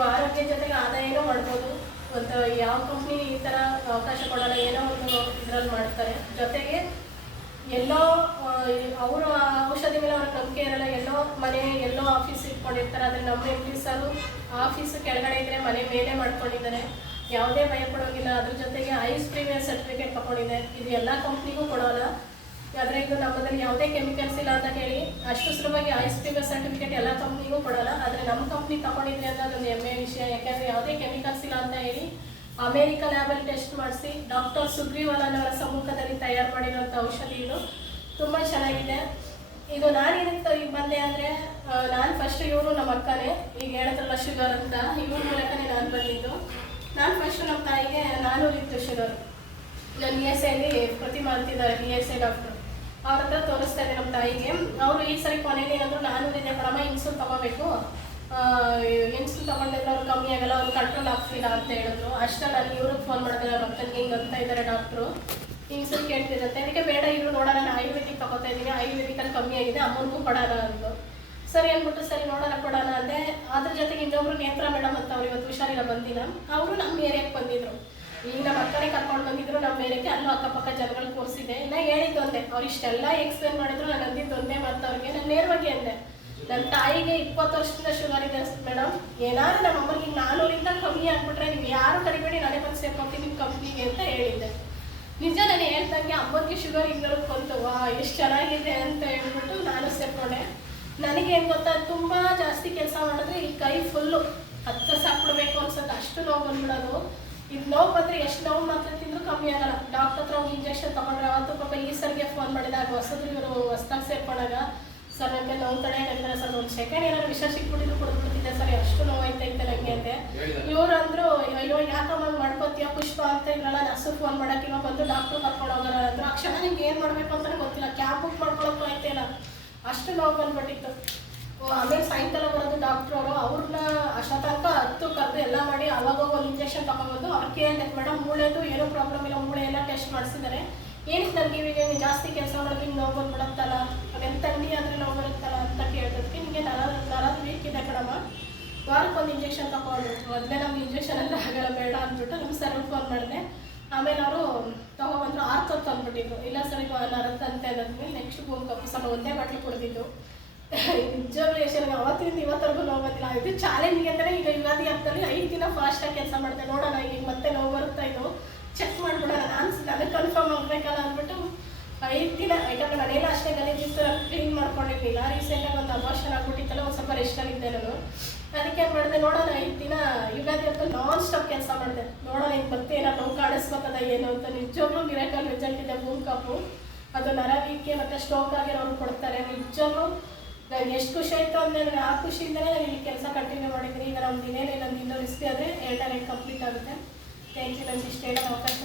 ನೀವು ಆರೋಗ್ಯ ಜೊತೆಗೆ ಆದಾಯನೂ ಮಾಡ್ಬೋದು. ಒಂದು ಯಾವ ಕಂಪ್ನಿ ಈ ಥರ ಅವಕಾಶ ಕೊಡೋಲ್ಲ, ಏನೋ ಒಂದು ಇದರಲ್ಲಿ ಮಾಡ್ತಾರೆ. ಜೊತೆಗೆ ಎಲ್ಲೋ ಅವರು ಔಷಧಿ ಮೇಲೆ ಅವ್ರಿಗೆ ನಂಬಿಕೆ ಇರಲ್ಲ, ಎಲ್ಲೋ ಆಫೀಸ್ ಇಟ್ಕೊಂಡಿರ್ತಾರೆ. ಆದರೆ ನಮ್ಮ ಎಂಪ್ಲೀಸರು ಆಫೀಸು ಕೆಳಗಡೆ ಇದ್ದರೆ ಮನೆ ಮೇಲೆ ಮಾಡ್ಕೊಂಡಿದ್ದಾರೆ, ಯಾವುದೇ ಭಯ ಪಡೋಂಗಿಲ್ಲ. ಅದ್ರ ಜೊತೆಗೆ ಐಸ್ ಪ್ರೀಮಿಯರ್ ಸರ್ಟಿಫಿಕೇಟ್ ತಗೊಂಡಿದೆ. ಇದು ಎಲ್ಲ ಕಂಪ್ನಿಗೂ ಕೊಡೋಲ್ಲ, ಆದರೆ ಇದು ನಮ್ಮದಲ್ಲಿ ಯಾವುದೇ ಕೆಮಿಕಲ್ಸ್ ಇಲ್ಲ ಅಂತ ಹೇಳಿ ಅಷ್ಟು ಸುಲಭವಾಗಿ ಐಸ್ ಪ್ರೀಮಿಯರ್ ಸರ್ಟಿಫಿಕೇಟ್ ಎಲ್ಲ ಕಂಪ್ನಿಗೂ ಕೊಡೋಲ್ಲ. ಆದರೆ ನಮ್ಮ ಕಂಪ್ನಿ ತಗೊಂಡಿದ್ರೆ ಅಂತ ಅದೊಂದು ಹೆಮ್ಮೆಯ ವಿಷಯ. ಯಾಕೆಂದರೆ ಯಾವುದೇ ಕೆಮಿಕಲ್ಸ್ ಇಲ್ಲ ಅಂತ ಹೇಳಿ ಅಮೇರಿಕಾ ಲ್ಯಾಬಲ್ಲಿ ಟೆಸ್ಟ್ ಮಾಡಿಸಿ ಡಾಕ್ಟರ್ ಸುಗ್ರೀವಾಲನವರ ಸಮ್ಮುಖದಲ್ಲಿ ತಯಾರು ಮಾಡಿರೋಂಥ ಔಷಧಿ. ಇದು ತುಂಬ ಚೆನ್ನಾಗಿದೆ. ಇದು ನಾನು ಏನಕ್ಕೆ ಈಗ ಬಂದೆ ಅಂದರೆ, ನಾನು ಫಸ್ಟ್ ಇವರು ನಮ್ಮ ಅಕ್ಕನೇ, ಈಗ ಹೇಳಿದ್ರಲ್ಲ ಶುಗರ್ ಅಂತ, ಇವ್ರ ಮೂಲಕನೇ ನಾನು ಬಂದಿದ್ದು. ನಾನು ಫಸ್ಟು ನಮ್ಮ ತಾಯಿಗೆ 400 ಇತ್ತು ಶುಗರ್. ನಾನು ESIಲಿ ಪ್ರತಿಮಾ ಅಂತಿದ್ದಾರೆ, ESI ಡಾಕ್ಟ್ರು, ಅವ್ರ ಹತ್ರ ತೋರಿಸ್ತಾ ಇದ್ದೆ ನಮ್ಮ ತಾಯಿಗೆ. ಅವರು ಈ ಸರಿ ಕೊನೆಯಲ್ಲಿ ಏನಾದರೂ 400 ಇದೆ ಕಣಮ್ಮ, ಇನ್ಸುಲ್ ತೊಗೋಬೇಕು, ಇನ್ಸುಲ್ ತೊಗೊಂಡಿದ್ರೆ ಅವ್ರು ಕಮ್ಮಿ ಆಗಲ್ಲ, ಅವ್ರು ಕಂಟ್ರೋಲ್ ಆಗ್ತಿಲ್ಲ ಅಂತ ಹೇಳಿದ್ರು. ಅಷ್ಟೇ ನಾನು ಇವ್ರಿಗೆ ಫೋನ್ ಮಾಡಿದೆ, ನಮ್ಮ ಅಕ್ಕನಿಗೆ ಹಿಂಗೆ ಅಂತ ಇದ್ದಾರೆ ಡಾಕ್ಟ್ರು, ಇನ್ಸುಲ್ ಕೇಳ್ತಿದ್ದಂತೆ. ಅದಕ್ಕೆ ಬೇಡ ಇವರು ನೋಡೋಣ, ನಾನು ಆಯುರ್ವೇದಿಕ್ ತೊಗೋತಾ ಇದ್ದೀನಿ, ಆಯುರ್ವೇದಿಕಲ್ಲಿ ಕಮ್ಮಿ ಆಗಿದೆ, ಅಮ್ಮನಿಗೂ ಕೊಡೋಣ ಅಂದರು. ಸರಿ ಅಂದ್ಬಿಟ್ಟು ಸರಿ ನೋಡೋಣ ಕೊಡೋಣ ಅಂದೆ. ಅದ್ರ ಜೊತೆಗೆ ಇನ್ನೊಬ್ರು ನೇತ್ರ ಮೇಡಮ್ ಅಂತ ಅವ್ರು ಇವತ್ತು ಹುಷಾರಿಲ್ಲ ಬಂದಿಲ್ಲ, ಅವರು ನಮ್ಮ ಏರಿಯಾಕ್ಕೆ ಬಂದಿದ್ರು. ಈಗ ನಮ್ಮ ಅಕ್ಕನೇ ಕರ್ಕೊಂಡು ಬಂದಿದ್ರು ನಮ್ಮ ಏರಿಯಾಕ್ಕೆ. ಅಲ್ಲೂ ಅಕ್ಕಪಕ್ಕ ಜನಗಳು ಕೂರಿಸಿದೆ. ನಾನು ಹೇಳಿದ್ದು ಒಂದೇ, ಅವ್ರು ಇಷ್ಟೆಲ್ಲ ಎಕ್ಸ್ಪ್ಲೇನ್ ಮಾಡಿದ್ರು, ನಾನು ಅಂದಿದ್ದು ಒಂದೇ ಮತ್ತು ಅವ್ರಿಗೆ ನಾನು ನೇರವಾಗಿ ಅಂದೆ, ನನ್ನ ತಾಯಿಗೆ 20 ವರ್ಷದಿಂದ ಶುಗರ್ ಇದೆ ಮೇಡಮ್, ಏನಾದ್ರು ನಮ್ಮ ಅಮ್ಮನಿಗೆ 400ರಿಂದ ಕಮ್ಮಿ ಆಗಿಬಿಟ್ರೆ ನೀವು ಯಾರು ಕರಿಬೇಡಿ, ನಾನೇ ಬಂದು ಸೇರ್ಕೊತೀನಿ ನಿಮ್ಮ ಕಂಪ್ನಿಗೆ ಅಂತ ಹೇಳಿದ್ದೆ. ನಿಜ ನಾನು ಹೇಳ್ದಂಗೆ ಅಮ್ಮನಿಗೆ ಶುಗರ್ ಹಿಂಗೆ ಬಂತು, ಎಷ್ಟು ಚೆನ್ನಾಗಿದೆ ಅಂತ ಹೇಳ್ಬಿಟ್ಟು ನಾನು ಸೇರ್ಕೊಂಡೆ. ನನಗೇನು ಗೊತ್ತಾ, ತುಂಬ ಜಾಸ್ತಿ ಕೆಲಸ ಮಾಡಿದ್ರೆ ಈ ಕೈ ಫುಲ್ಲು ಹತ್ತು ಸಾಕ್ಬಿಡ್ಬೇಕು ಅನ್ಸುತ್ತೆ, ಅಷ್ಟು ನೋವು ಬಂದ್ಬಿಡೋದು. ಇದು ನೋವು ಬಂದರೆ ಎಷ್ಟು ನೋವು ಮಾತ್ರ ತಿಂದರೂ ಕಮ್ಮಿ ಆಗಲ್ಲ. ಡಾಕ್ಟರ್ ಹತ್ರ ಹೋಗಿ ಇಂಜೆಕ್ಷನ್ ತೊಗೊಂಡ್ರೆ, ಅವತ್ತು ಪಾಪ ಈ ಸರ್ಗೆ ಫೋನ್ ಮಾಡಿದಾಗ ಇವರು ಹೊಸ್ದಾಗಿ ಸೇರ್ಕೊಂಡಾಗ, ಸರ್ ನನಗೆ ನೋವು ತಡೆಯಾಗಿದ್ದಾರೆ ಸರ್, ಒಂದು ಸೆಕೆಂಡ್ ಏನಾದ್ರು ವಿಷ ಸಿಕ್ಬಿಟ್ಟಿದ್ರು ಕೊಡ್ಬಿಡ್ತಿದ್ದೆ ಸರ್, ಅಷ್ಟು ನೋವು ಐತೆ ನನಗೆ ಅಂತೆ. ಇವ್ರು ಅಂದರು, ಅಯ್ಯೋ ಯಾಕಮ್ಮ ಮಾಡ್ಕೋತೀಯ ಪುಷ್ಪ ಅಂತ ಇದ್ರಲ್ಲ, ನರ್ಸು ಫೋನ್ ಮಾಡೋಕೆ ಇವಾಗ ಬಂದು ಡಾಕ್ಟ್ರು ಕರ್ಕೊಂಡು ಹೋಗೋಣ ಅಂದರು. ಆ ಕ್ಷಣ ನಿಮ್ಗೆ ಏನು ಮಾಡಬೇಕು ಅಂತಲೇ ಗೊತ್ತಿಲ್ಲ, ಕ್ಯಾಬ್ ಬುಕ್ ಮಾಡ್ಕೊಳಕ್ಕೂ ಆಯ್ತಿಲ್ಲ, ಅಷ್ಟು ನೋವು ಬಂದ್ಬಿಟ್ಟಿತ್ತು. ಆಮೇಲೆ ಸಾಯಂಕಾಲ ಬರೋದು ಡಾಕ್ಟ್ರು ಅವ್ರನ್ನ ಅಷ್ಟೊತ್ತನಕ 10 ಕರೆದು ಎಲ್ಲ ಮಾಡಿ ಅವಾಗ ಒಂದು ಇಂಜೆಕ್ಷನ್ ತೊಗೊಬೋದು. ಅವ್ರು ಕೇಳಿದೆ, ಮೇಡಮ್ ಮೂಳೆದು ಏನೂ ಪ್ರಾಬ್ಲಮ್ ಇಲ್ಲ, ಮೂಳೆ ಎಲ್ಲ ಟೆಸ್ಟ್ ಮಾಡಿಸಿದ್ದಾರೆ, ಏನಕ್ಕೆ ನನಗೆ ಇವಾಗ ಜಾಸ್ತಿ ಕೆಲಸ ಮಾಡೋದು ಹಿಂಗೆ ನೋವು ಬಂದ್ಬಿಡುತ್ತಲ್ಲ, ಅವೆಲ್ಲ ಥಂಡಿ ಆದರೆ ನೋವು ಬರುತ್ತಲ್ಲ ಅಂತ ಕೇಳಿದಕ್ಕೆ, ನಿಮಗೆ ನರದ ಬೇಕಿದೆ ಕಣಮ್ಮ, ವಾರಕ್ಕೊಂದು ಇಂಜೆಕ್ಷನ್ ತೊಗೊಂಡು, ಮೊದಲೇ ನಮ್ಗೆ ಇಂಜೆಕ್ಷನ್ ಅಂದರೆ ಆಗಲ್ಲ ಬೇಡ ಅಂದ್ಬಿಟ್ಟು ನಮ್ಮ ಸರ್ಗೆ ಫೋನ್ ಮಾಡಿದೆ. ಆಮೇಲೆ ಅವರು ತೊಗೊಬಂದ್ರು 6 ತಂದ್ಬಿಟ್ಟಿದ್ರು. ಇಲ್ಲ ಸರ್ ಇದು ನರದ್ದು ಅಂತ ಅದಾದ್ಮೇಲೆ ನೆಕ್ಸ್ಟ್ ಕಪ್ಪು ಸಲ ಒಂದೇ ಬಾಟ್ಲು ಕುಡಿದಿದ್ದು. ನಿಜವಾಗ್ಲೂ ಯಶನಿಗೆ ಅವತ್ತಿಂದ ಇವತ್ತರೆಗೂ ನೋವು ಬಂದಿಲ್ಲ. ಇದು ಚಾಲೆಂಜಿಂಗ್ ಅಂತಲೇ ಈಗ ಯುಗಾದಿ ಹಬ್ಬದಲ್ಲಿ 5 ದಿನ ಫಾಸ್ಟಾಗಿ ಕೆಲಸ ಮಾಡಿದೆ. ನೋಡೋಣ ಈಗ ಮತ್ತೆ ನೋವು ಬರುತ್ತಾ ಇದು ಚೆಕ್ ಮಾಡಿಬಿಡೋಣ, ನನಗೆ ಕನ್ಫರ್ಮ್ ಆಗಬೇಕಲ್ಲ ಅಂದ್ಬಿಟ್ಟು 5 ದಿನ, ಯಾಕಂದರೆ ಮನೆಯಲ್ಲ ಅಷ್ಟೇ ಗಲೀಜಿತ್ತು, ಕ್ಲೀನ್ ಮಾಡ್ಕೊಂಡಿರ್ಲಿಲ್ಲ. ರೀಸೆಂಟಾಗಿ ಒಂದು ಅಬಾರ್ಷನ್ ಆಗ್ಬಿಟ್ಟಿತ್ತಲ್ಲ, ಒಂದು ಸ್ವಲ್ಪ ರೆಸ್ಟಲ್ಲಿದ್ದೆ ನಾನು. ಅದಕ್ಕೆ ಮಾಡಿದೆ, ನೋಡೋಣ 5 ದಿನ ಯುಗಾದಿ ಹಬ್ಬದಲ್ಲಿ ನಾನ್ ಸ್ಟಾಪ್ ಕೆಲಸ ಮಾಡಿದೆ. ನೋಡೋಣ ಈಗ ಮತ್ತೆ ಏನಾದ್ರು ನೋವು ಕಾಣಿಸ್ಬೇಕದ ಏನು ಅಂತ. ನಿಜವಾಗ್ಲೂ ಮಿರಾಕಲ್ ರಿಸಲ್ಟ್ ಇದೆ. ಬೂಮ್ ಕಪ್ಪು ಅದು ನರವೀಕೆ ಮತ್ತು ಸ್ಟ್ರೋಕ್ ಆಗಿರೋರು ಕೊಡ್ತಾರೆ. ನಿಜವಾಗ್ಲೂ ನನಗೆ ಎಷ್ಟು ಖುಷಿ ಆಯಿತು ಅಂದರೆ, ನನಗೆ ಆ ಖುಷಿಯಿಂದಲೇ ನಾನು ಇಲ್ಲಿ ಕೆಲಸ ಕಂಟಿನ್ಯೂ ಮಾಡಿದ್ದೀನಿ. ಈಗ ನಮ್ದು ಇನ್ನೂ ರಿಸ್ಕ್ ಆದರೆ 2 ಕಂಪ್ಲೀಟ್ ಆಗುತ್ತೆ. Thank you. ನನಗೆ ಇಷ್ಟ ಹೇಳೋ ಅವಕಾಶ